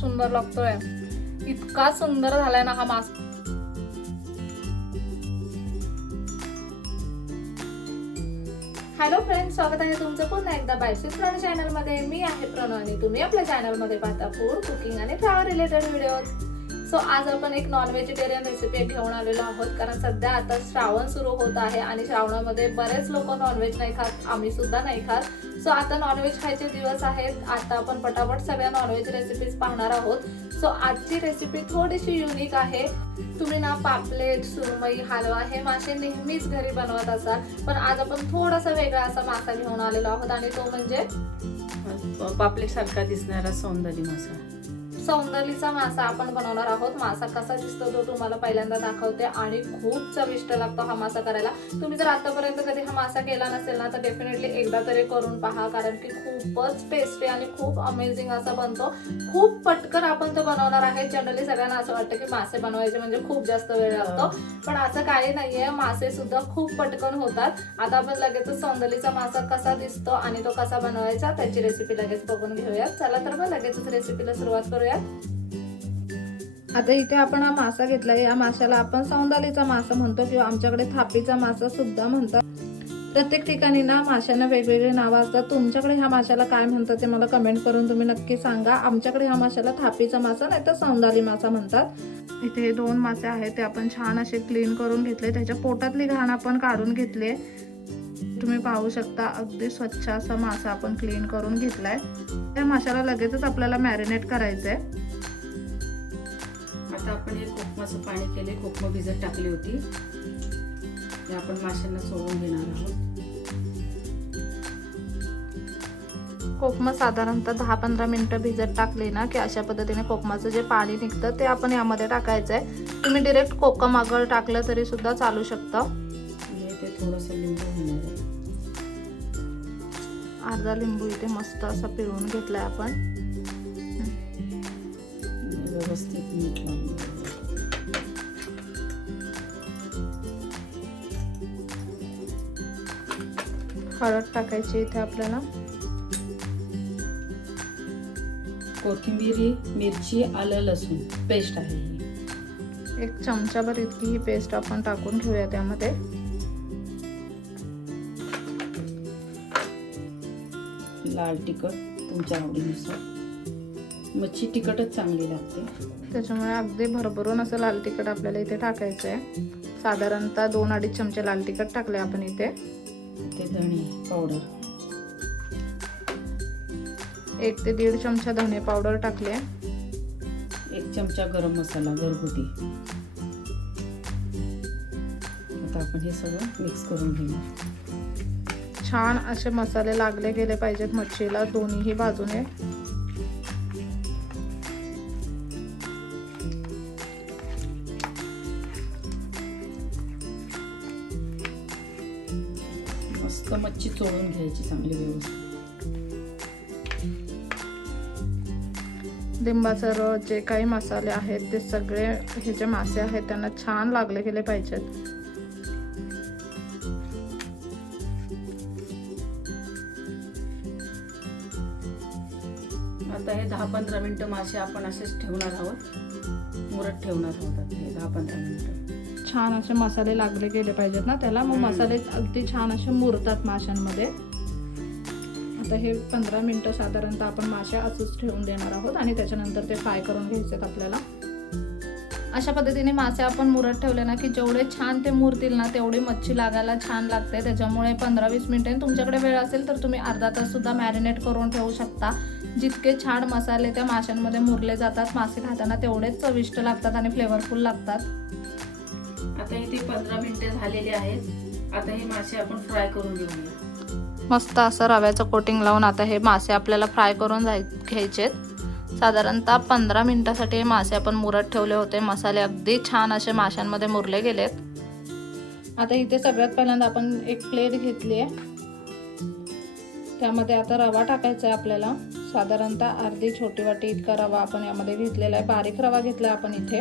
सुंदर लागतोय, इतका सुंदर झालाय ना हा मासा। हॅलो फ्रेंड्स, स्वागत आहे तुमचं पुन्हा एकदा बायसेस प्रणव चॅनल मध्ये। मी आहे प्रणव आणि तुम्ही आपल्या चॅनल मध्ये पाहता फूड, कुकिंग आणि ट्रॅव्हल रिलेटेड व्हिडिओज। सो आज आपण एक नॉन व्हेजिटेरियन रेसिपी घेऊन आलेलो आहोत, कारण सध्या आता श्रावण सुरू होत आहे आणि श्रावणामध्ये बरेच लोक नॉनव्हेज नाही खात, आम्ही सुद्धा नाही खात। सो आता नॉनव्हेज खायचे दिवस आहेत। आता आपण पटापट सगळ्या नॉनव्हेज रेसिपीज पाहणार आहोत। सो आजची रेसिपी थोडीशी युनिक आहे। तुम्ही ना पापलेट, सुरमई, हलवा हे मासे नेहमीच घरी बनवत असाल, पण आज आपण थोडासा वेगळा असा मासा घेऊन आलेलो आहोत आणि तो म्हणजे पापलेट सारखा दिसणारा सौंदर्य मासा। सौंदर्याचा मासा आपण बनवणार आहोत। मासा कसा दिसतो तो तुम्हाला पहिल्यांदा दाखवते आणि खूप चविष्ट लागतो हा मासा करायला। तुम्ही जर आतापर्यंत कधी हा मासा केला नसेल ना तर डेफिनेटली एकदा तरी करून पहा, कारण की खूपच टेस्टी आणि खूप अमेझिंग असा बनतो। खूप पटकन आपण तो बनवणार आहे। जनरली सगळ्यांना असं वाटतं की मासे बनवायचे म्हणजे खूप जास्त वेळ लागतो, पण असं काही नाहीये, मासे सुद्धा खूप पटकन होतात। आता आपण लगेच सौंदर्याचा मासा कसा दिसतो आणि तो कसा बनवायचा त्याची रेसिपी लगेच बघून घेऊया। चला तर मग लगेचच रेसिपीला सुरुवात करूया। आता इथे आपण हा मासा घेतलाय। या माशाला आपण सौंदर्याचा मासा म्हणतो किंवा आमच्याकडे थापीचा मासा सुद्धा म्हणतात। प्रत्येक ठिकाणी ना माशांना वेगवेगळे नावं असतात। तुमच्याकडे ह्या माशाला काय म्हणतात ते मला कमेंट करून तुम्ही नक्की सांगा। आमच्याकडे ह्या माशाला थापीचा मासा नाही तर सौंदर्य मासा म्हणतात। इथे हे दोन मासे आहेत, ते आपण छान असे क्लीन करून घेतले। त्याच्या पोटातली घाण आपण काढून घेतली। तुम्ही पाहू शकता अगदी स्वच्छ असा मासा आपण क्लीन करून घेतलाय। त्या माशाला लगेचच आपल्याला मॅरिनेट करायचंय। आता आपण हे कोकमाचं पाणी केले, कोकम भिजत टाकली होती, ते आपण माशांना सोडून घेणार आहोत। कोकम साधारणतः 10-15 मिनिटं भिजत टाकले ना की अशा पद्धतीने कोकमाचं जे पाणी निघतं ते आपण यामध्ये टाकायचंय। तुम्ही डायरेक्ट कोकम आगळ टाकलं तरी सुद्धा चालू शकतं। ते थोडंसं लिंबू घेणार आहे, अर्धा लिंबू इथे मस्त असा पिळून घेतलाय आपण। व्यवस्थित मीठ लावून हळद टाकायची इथे आपल्याला, कोथिंबीर, मिरची, आलं लसूण पेस्ट आहे ही। 1 चमचाभर इतकी ही पेस्ट आपण टाकून घेऊया त्यामध्ये। लाल तिखट तुमच्या आवडीनुसार, मच्छी तिखटच चांगली लागते त्याच्यामुळे अगदी भरभरून असं लाल तिखट आपल्याला इथे टाकायचं आहे। साधारणतः 2-2.5 चमचे लाल तिखट टाकले आपण इथे। धणे पावडर 1 ते 1.5 चमचा धणे पावडर टाकले। 1 चमचा गरम मसाला घरगुती। आता आपण हे सगळं मिक्स करून घेऊया। छान असे मसाले लागले गेले पाहिजेत मच्छीला दोन्हीही बाजूने। मस्त मच्छी चोळून घ्यायची चांगली व्यवस्थित। लिंबाचा रस, जे काही मसाले आहेत ते सगळे हे जे मासे आहेत त्यांना छान लागले गेले पाहिजेत। आता हे 10-15 मिनिटं मासे आपण असेच ठेवणार आहोत, मुरत ठेवणार आहोत। आता हे 10-15 मिनिटं छान असे मसाले लागले गेले पाहिजेत ना त्याला, मग मसाले अगदी छान असे मुरतात माशांमध्ये। आता हे 15 मिनिटं साधारणतः आपण मासे असंच ठेवून देणार आहोत आणि त्याच्यानंतर ते फ्राय करून घ्यायचेत आपल्याला। अशा पद्धतीने मासे आपण मुरत ठेवले ना की जेवढे छान ते मुरतील ना तेवढी मच्छी लागायला छान लागते। त्याच्यामुळे 15-20 मिनिटे, तुमच्याकडे वेळ असेल तर तुम्ही अर्धा तास सुद्धा मॅरिनेट करून ठेवू शकता। जितके छान मसाले त्या माशांमध्ये मुरले जातात, मासे खाताना तेवढेच चविष्ट लागतात आणि फ्लेवरफुल लागतात। आता इथे 15 मिनिटे झालेली आहेत। आता हे मासे आपण फ्राय करून घेऊया। मस्त असं रव्याचं कोटिंग लावून आता हे मासे आपल्याला फ्राय करून घ्यायचेत। साधारणतः 15 मिनिटासाठी हे मासे आपण मुरत ठेवले होते। मसाले अगदी छान असे माशांमध्ये मुरले गेलेत। आता इथे सगळ्यात पहिल्यांदा आपण एक प्लेट घेतली आहे, त्यामध्ये आता रवा टाकायचा आहे आपल्याला। साधारणतः अर्धी छोटी वाटी इतका रवा आपण यामध्ये घेतलेला आहे। बारीक रवा घेतला आपण इथे।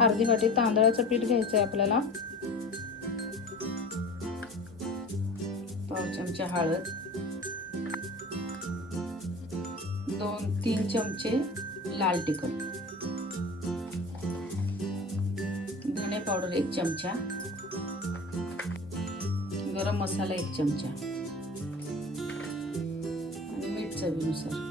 अर्धी वाटी तांदळाचं पीठ घ्यायचं आहे आपल्याला। पाव चमचा हळद, 2-3 चमचे लाल तिखट, धने पावडर 1 चमचा, गरम मसाला 1 चमचा आणि मीठ चवीनुसार.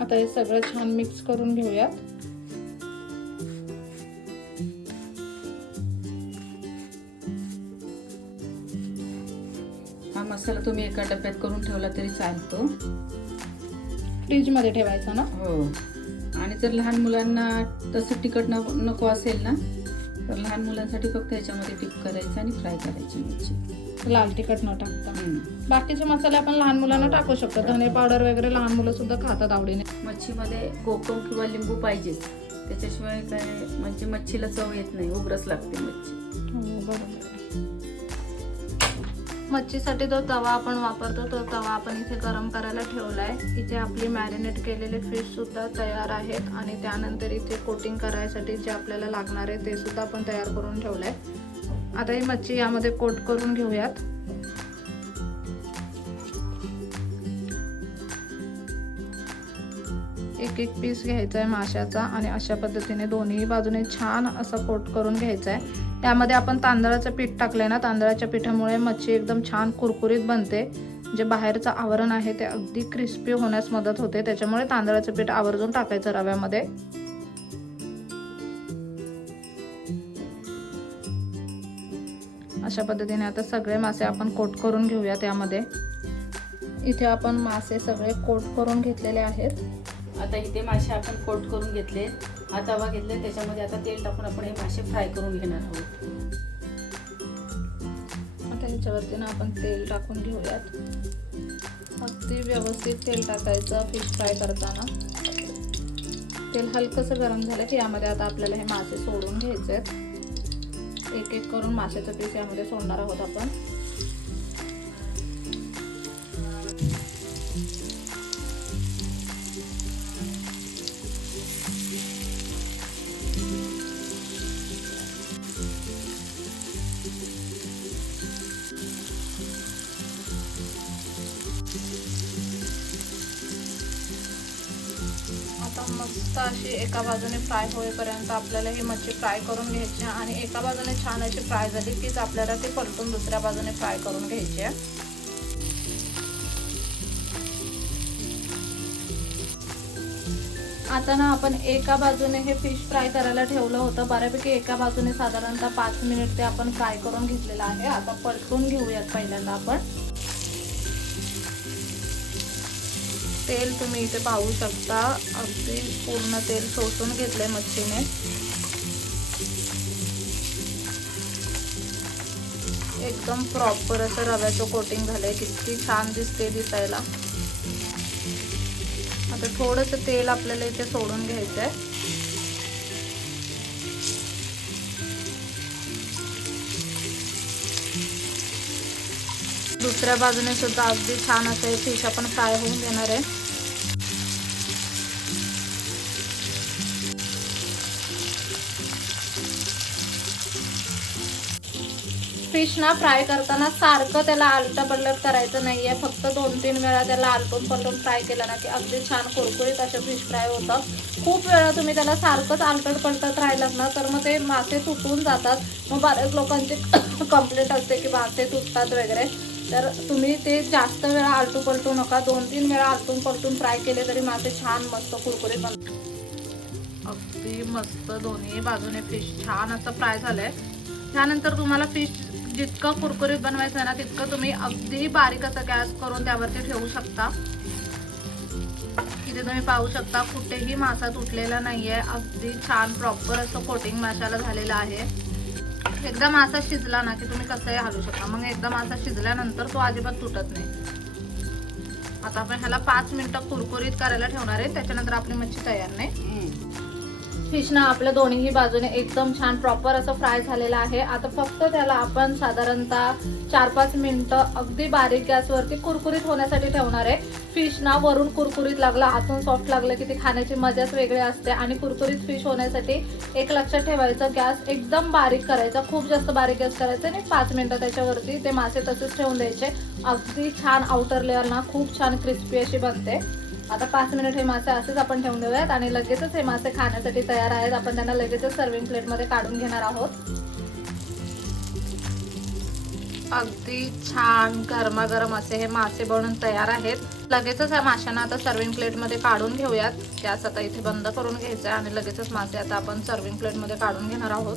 आता हे सगळं छान मिक्स करून घेऊयात. हा मसाला तुम्ही एका डब्यात करून ठेवला तरी चालतो. फ्रीज मध्ये ठेवायचा ना? हो. आणि जर लहान मुलांना तसं तिखट नको असेल ना, तर लहान मुलांसाठी फक्त याच्यामध्ये टिप करायचं आणि फ्राय करायची मिरची, लाल तिखट न टाकता. बाकीचे मसाले आपण लहान मुलांना टाकू शकतो. धने पावडर वगैरे लहान मुलं सुद्धा खातात आवडीने. मच्छीमध्ये कोकम किंवा लिंबू पाहिजेच, त्याच्याशिवाय काय म्हणजे मच्छीला चव येत नाही, उग्रच लागते मच्छी. हो बरोबर. मच्छीसाठी जो तवा आपण वापरतो तो तवा आपण इथे गरम करायला ठेवलाय. इथे आपली मॅरिनेट केलेले फिश सुद्धा तयार आहेत आणि त्यानंतर इथे कोटिंग करायसाठी जे आपल्याला लागणार आहे ते सुद्धा आपण तयार करून ठेवलंय. आता ही मच्छी यामध्ये कोट करून घेऊयात. एक एक पीस घ्यायचा आहे माशाचा आणि अशा पद्धतीने दोन्ही बाजूने छान असं कोट करून घ्यायचं आहे. त्यामध्ये आपण तांदळाचं पीठ टाकलंय ना, तांदळाच्या पिठामुळे मच्छी एकदम छान कुरकुरीत बनते. जे बाहेरचं आवरण आहे ते अगदी क्रिस्पी होण्यास मदत होते, त्याच्यामुळे तांदळाचं पीठ आवर्जून टाकायचं रव्यामध्ये. अशा पद्धतीने आता सगळे मासे आपण कोट करून घेऊया त्यामध्ये. इथे आपण मासे सगळे कोट करून घेतलेले आहेत. आता इथे मासे आपण कोट करून घेतले. हा तवा घेतले, त्याच्यामध्ये आता तेल टाकून आपण हे मासे फ्राय करून घेणार आहोत. आता ह्याच्यावरती ना आपण तेल टाकून घेऊयात. अगदी व्यवस्थित तेल टाकायचं फिश फ्राय करताना. तेल हलकंसं गरम झालं की यामध्ये आता आपल्याला हे मासे सोडून घ्यायचे आहेत. एक एक करून माशाचं पीस यामध्ये सोडणार आहोत आपण. आता मस्त अशी एका बाजूने फ्राय होईपर्यंत आपल्याला ही मच्छी फ्राय करून घ्यायची आणि एका बाजूने छान अशी फ्राय झाली कीच आपल्याला ती पलटून दुसऱ्या बाजूने फ्राय करून घ्यायची आहे. आता ना आपण एका बाजूने हे फिश फ्राय करायला ठेवलं होतं. बऱ्यापैकी एका बाजूने साधारणतः 5 मिनिट ते आपण फ्राय करून घेतलेलं आहे. आता पलटून घेऊयात पहिल्यांदा आपण. तेल तुम्ही इथे पाहू शकता, अगदी पूर्ण तेल शोषून घेतलंय मच्छीने. एकदम प्रॉपर असं रव्याचं कोटिंग झालंय. किती छान दिसते दिसायला. आता थोडंसं तेल आपल्याला इथे सोडून घ्यायचंय. दुसऱ्या बाजूने सुद्धा अगदी छान असं हे फिश आपण फ्राय होऊन देणार आहे. फिश ना फ्राय करताना सारखं त्याला आलटं पलट करायचं नाहीये. फक्त 2-3 वेळा त्याला आलटून पलटून फ्राय केलं ना की अगदी छान कुरकुरीत असं फिश फ्राय होतं. खूप वेळा तुम्ही त्याला सारखंच आलटत पलटत राहिलात ना तर मग ते मासे तुटून जातात. मग बऱ्याच लोकांची कंप्लेंट असते की मासे तुटतात वगैरे. तर तुम्ही ते जास्त वेळा आलटू पलटू नका. 2-3 वेळा आलटून पलटून फ्राय केले तरी मासे छान मस्त कुरकुरीत बनतात. अगदी मस्त दोन्ही बाजूने फिश छान असं फ्राय झालंय. त्यानंतर तुम्हाला फिश जितकं कुरकुरीत बनवायचं आहे ना तितकं तुम्ही अगदी बारीक असं गॅस करून त्यावरती ठेवू शकता. इथे तुम्ही पाहू शकता कुठेही मासा तुटलेला नाहीये. अगदी छान प्रॉपर असं कोटिंग माशाला झालेलं आहे. एकदा मासा शिजला ना की तुम्ही कसंही हलू शकता. मग एकदा मासा शिजल्यानंतर तो अजिबात तुटत नाही. आता आपण ह्याला 5 मिनिटं कुरकुरीत करायला ठेवणार आहे. त्याच्यानंतर आपली मच्छी तयार नाही. फिश ना आपल्या दोन्हीही बाजूने एकदम छान प्रॉपर असं फ्राय झालेलं आहे. आता फक्त त्याला आपण साधारणतः 4-5 मिनिटं अगदी बारीक गॅसवरती कुरकुरीत होण्यासाठी ठेवणार आहे. फिश ना वरून कुरकुरीत लागला, आतून सॉफ्ट लागलं की ती खाण्याची मजाच वेगळी असते. आणि कुरकुरीत फिश होण्यासाठी एक लक्षात ठेवायचं, गॅस एकदम बारीक करायचा, खूप जास्त बारीक गॅस करायचा आणि 5 मिनिटं त्याच्यावरती ते मासे तसेच ठेवून द्यायचे. अगदी छान आउटर लेअर ना खूप छान क्रिस्पी अशी बनते. आता 5 मिनिट हे मासे असेच आपण ठेवून देऊयात आणि लगेचच हे मासे खाण्यासाठी तयार आहेत. आपण त्यांना लगेचच सर्विंग प्लेटमध्ये काढून घेणार आहोत. अगदी छान गरमागरम असे हे मासे बनून तयार आहेत. लगेचच ह्या माशांना आता सर्विंग प्लेटमध्ये काढून घेऊयात. गॅस आता इथे बंद करून घ्यायचा आहे आणि लगेचच मासे आता आपण सर्विंग प्लेटमध्ये काढून घेणार आहोत.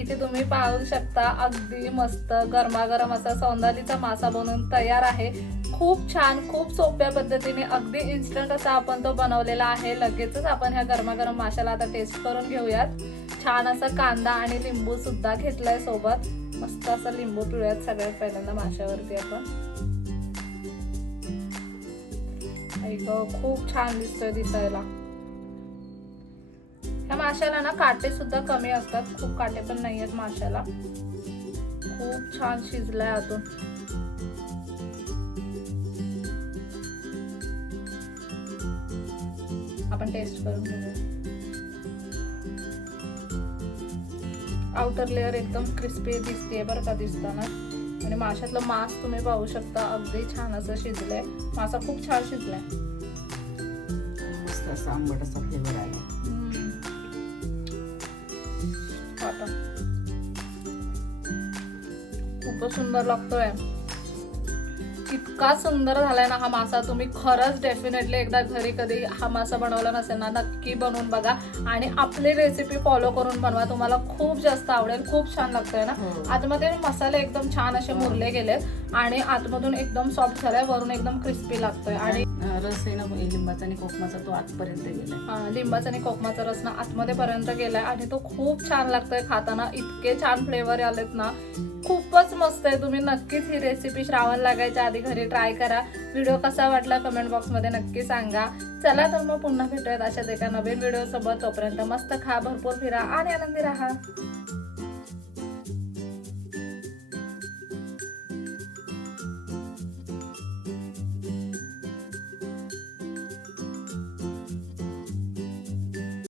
इथे तुम्ही पाहू शकता अगदी मस्त गरमागरम असा सौंदालीचा मासा बनवून तयार आहे. खूप छान, खूप सोप्या पद्धतीने अगदी इन्स्टंट असा आपण तो बनवलेला आहे. लगेचच आपण ह्या गरमागरम माशाला आता टेस्ट करून घेऊयात. छान असा कांदा आणि लिंबू सुद्धा घेतलाय सोबत. मस्त असं लिंबू पिळूयात सगळ्यात पहिल्यांदा माशावरती आपण. खूप छान दिसतोय दिसायला. ह्या माशाला ना काटे सुद्धा कमी असतात, खूप काटे पण नाही आहेत माशाला. खूप छान शिजलाय आतून. आपण टेस्ट करून घेऊया. आउटर लेअर एकदम क्रिस्पी दिसते बरं का दिसताना. आणि माशातलं मांस तुम्ही पाहू शकता अगदी छान असं शिजलंय. मासा खूप छान शिजलाय. मस्त असा आंबट असा फ्लेवर आला. खूपच सुंदर लागतोय. इतका सुंदर झालाय ना हा मासा. तुम्ही खरंच डेफिनेटली एकदा घरी कधी हा मासा बनवला नसेल ना, नक्की बनवून बघा आणि आपली रेसिपी फॉलो करून बनवा. तुम्हाला खूप जास्त आवडेल. खूप छान लागतोय ना. आतमध्ये मसाले एकदम छान असे मुरले गेलेत आणि आतमधून एकदम सॉफ्ट झालाय, वरून एकदम क्रिस्पी लागतोय. आणि रस आहे ना लिंबाचा आणि कोकमाचा तो आतपर्यंत गेलाय. लिंबाचा आणि कोकमाचा रस ना आतमध्ये पर्यंत गेलाय आणि तो खूप छान लागतोय खाताना. इतके छान फ्लेवर आलेत ना, खूपच मस्त आहे. तुम्ही नक्कीच ही रेसिपी श्रावण लागायच्या आधी घरी ट्राय करा. व्हिडिओ कसा वाटला कमेंट बॉक्स मध्ये नक्की सांगा. चला तर मग पुन्हा भेटूयात अशाच एका नवीन व्हिडिओ सोबत. तोपर्यंत मस्त खा, भरपूर फिरा आणि आनंदी राहा.